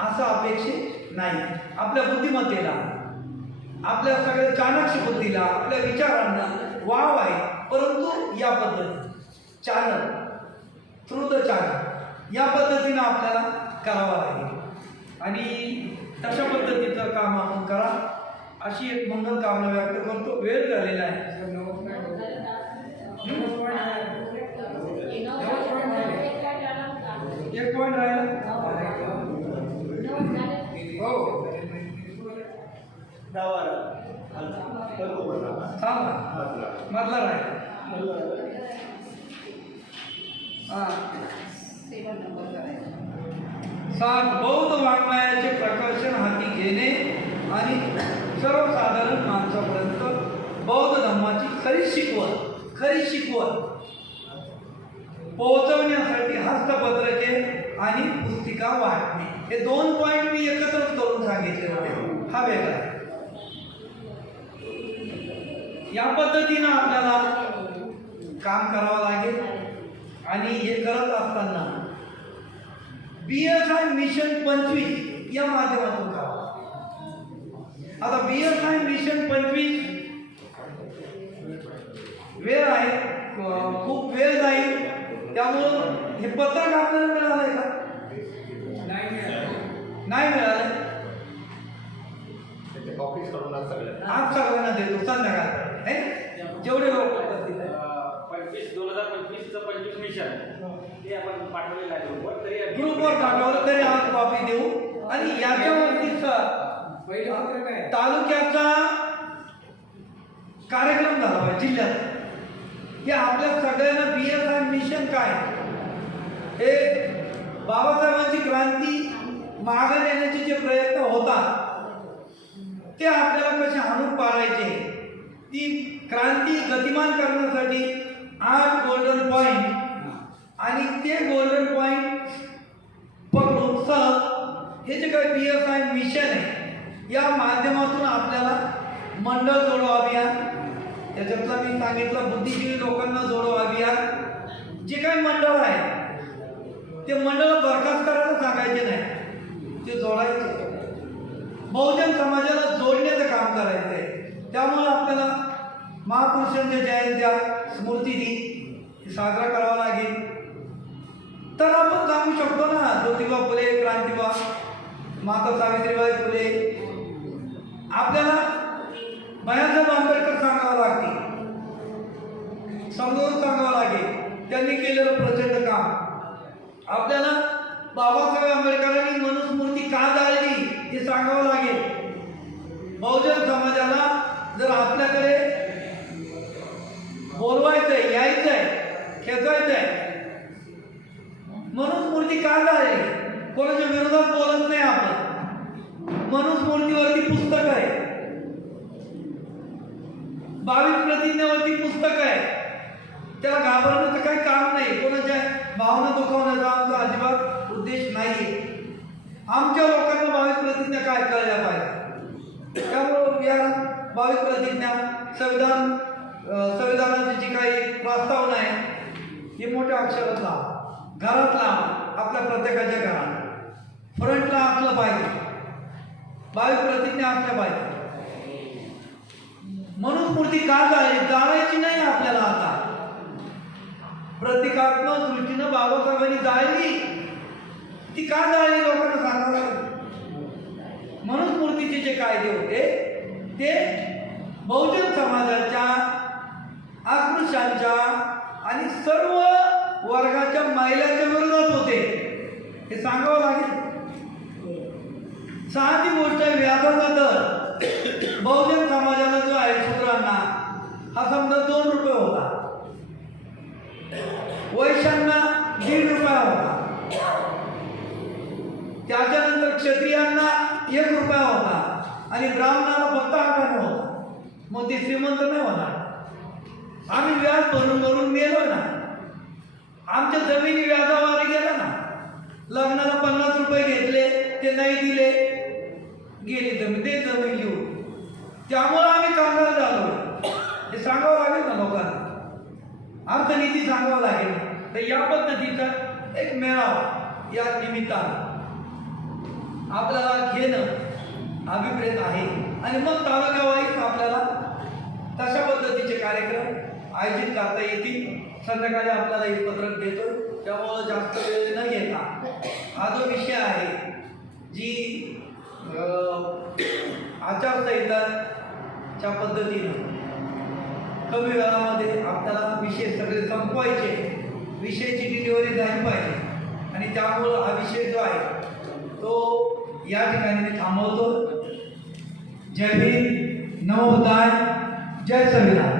असं अपेक्षित नाही. आपल्या बुद्धिमत्तेला, आपल्या सगळ्या चाणक्य बुद्धीला, आपल्या विचारांना वाव आहे, परंतु या पद्धती चॅनल थ्रू द चॅनल या पद्धतीनं आपल्याला करावं लागेल आणि तशा पद्धतीचं काम आपण करा अशी एक मंगल कामना व्यक्त करतो. वेळ झालेला आहे. एक पॉईंट राहिला. हो सांगा मधला राहील. सात बौद्ध वाङ्मयाचे प्रकाशन हाती घेणे आणि सर्वसाधारण माणसापर्यंत बौद्ध धर्माची खरी शिकवण पोहोचवण्यासाठी हस्तपत्रके आणि पुस्तिका वाटणे हे 2 पॉईंट मी एकत्र करून सांगितले होते. हा वेगळा आहे. या पद्धतीनं आपल्याला काम करावं लागेल आणि हे करत असताना BSI मिशन 25 या माध्यमातून करा. आता BSI मिशन 25 वेळ आहे, खूप वेळ जाईल, त्यामुळं हे पत्रक आपल्याला मिळालंय का? नाही मिळालं. आज सगळ्यांना देतो संध्याकाळ जेवढे लोक 2025 मिशन ते आपण पाठवलेलं आहे ग्रुपवर पाठवलं तरी आज कॉपी देऊ आणि याच्यावरती तालुक्याचा कार्यक्रम झाला पाहिजे जिल्ह्यात की आपल्या सगळ्यांना BSI मिशन काय हे बाबासाहेबांची क्रांती मागे नेण्याचे जे प्रयत्न होतात ते आपल्याला कसे हाणून पाडायचे, ती क्रांती गतिमान करण्यासाठी 8 गोल्डन पॉईंट आणि ते गोल्डन पॉईंट पकडून सहज हे जे काही BSI मिशन आहे या माध्यमातून आपल्याला मंडळ जोडो अभियान, त्याच्यातला मी सांगितलं बुद्धिजीवी लोकांना जोडो अभियान, जे काही मंडळ आहे ते मंडळ बरखास्त करायला सांगायचे नाही, ते जोडायचे, बहुजन समाजाला जोडण्याचं काम करायचं आहे. त्यामुळे आपल्याला महापुरुषांच्या जयंत्या स्मृती दिन साजरा करावा लागेल. तर आपण सांगू शकतो ना, ज्योतिबा फुले, क्रांतिबा, माता सावित्रीबाई फुले, आपल्याला बाळासाहेब आंबेडकर सांगावं लागते, समजावून सांगावं लागेल त्यांनी केलेलं प्रचंड काम. आपल्याला बाबासाहेब आंबेडकरांनी मनुस्मृती का जाळली हे सांगावं लागेल. बहुजन समाजाला जर आपल्याकडे बोलवायचंय, यायचंय, खेचायचंय, मनुस्मृती का जाळली, कोणाच्या विरोधात बोलत नाही आपण. मनुस्मृतीवरती पुस्तक आहे, 22 प्रतिज्ञेवरती पुस्तक आहे, त्याला घाबरण्याचं काही काम नाही, कोणाच्या भावना दुखावण्याचा आमचा अजिबात उद्देश नाही. आमच्या लोकांना 22 प्रतिज्ञा काय कळल्या पाहिजे, त्यामुळे या 22 प्रतिज्ञा संविधानाची जी काही प्रस्तावना आहे हे मोठ्या अक्षरात लावा, घरात लावा, आपल्या प्रत्येकाच्या घरात फ्रंटला असलं पाहिजे, 22 प्रतिज्ञा असल्या पाहिजे. मनुस्मृती का जाळायची नाही आपल्याला. आता प्रतिकात्मक दृष्टीनं बाबासाहेबांनी जाळली, ती का जाळली लोकांना सांगावं. मनुस्मृतीचे जे कायदे होते ते बहुजन समाजाच्या, अस्पृश्यांच्या आणि सर्व वर्गाच्या महिलांच्या विरोधात होते, हे सांगावं लागेल. साधी गोष्ट आहे, व्याजाचा दर बहुजन समाजाला जो आहे शूद्रांना हा समजा 2 रुपये होता, वैश्यांना 1.5 रुपया होता, त्याच्यानंतर क्षत्रियांना 1 रुपया होता आणि ब्राह्मणाला फक्त 8 आणे होता. मग ते श्रीमंत नाही होणार. आम्ही व्याज भरून मेलो ना, आमच्या जमिनी व्याजावर गेला ना, लग्नाला 50 रुपये घेतले, ते नाही दिले, गेली जमीन, ते जमीन घेऊ, त्यामुळे आम्ही कामगार झालो, हे सांगावं लागेल ना लोकांना, अर्थनीती सांगावं लागेल. तर या पद्धतीचा एक मेळावा या निमित्तानं आपल्याला घेणं अभिप्रेत आहे आणि मग तालुक्यावाईज आपल्याला तशा पद्धतीचे कार्यक्रम आयोजित करता येतील. संध्याकाळी आपल्याला हे पत्रक देतो, त्यामुळं जास्त वेळ न घेता हा जो विषय आहे जी आचारसंहिताच्या पद्धतीनं कमी वेळामध्ये आपल्याला विषय सगळे संपवायचे, विषयाची डिलिव्हरी झाली पाहिजे आणि त्यामुळं हा विषय जो आहे तो या ठिकाणी मी थांबवतो. जय भीम, नमो बुद्धाय, जय संविधान.